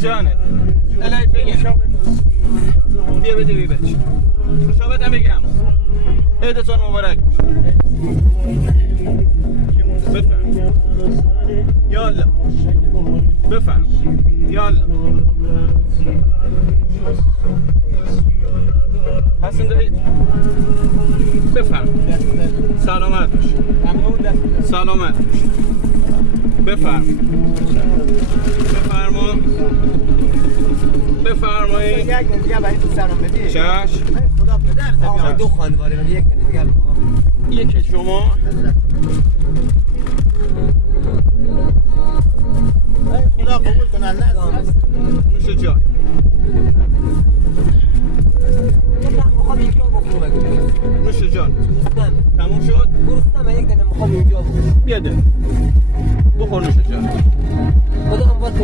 جانت الهی بگم بیا بده بی بچه خوشابت هم بگم عیدتون مبارک بفهم یالا بفهم یالا حسن داری بفهم سلامت باش سلامت باش بفرم بفرمایید یک دیگه برای تو سرم بدی چشم خدا پدر آقا دو خانواده من یک دیگه یکی شما خدا قبول کنه الله نوش جان میخوام اینجا بخورم نوش جان گرسنم تموم شد گرسنم یک دونه میخوام اینجا بخورم بیا ده بخور نوش جان خدا هم باید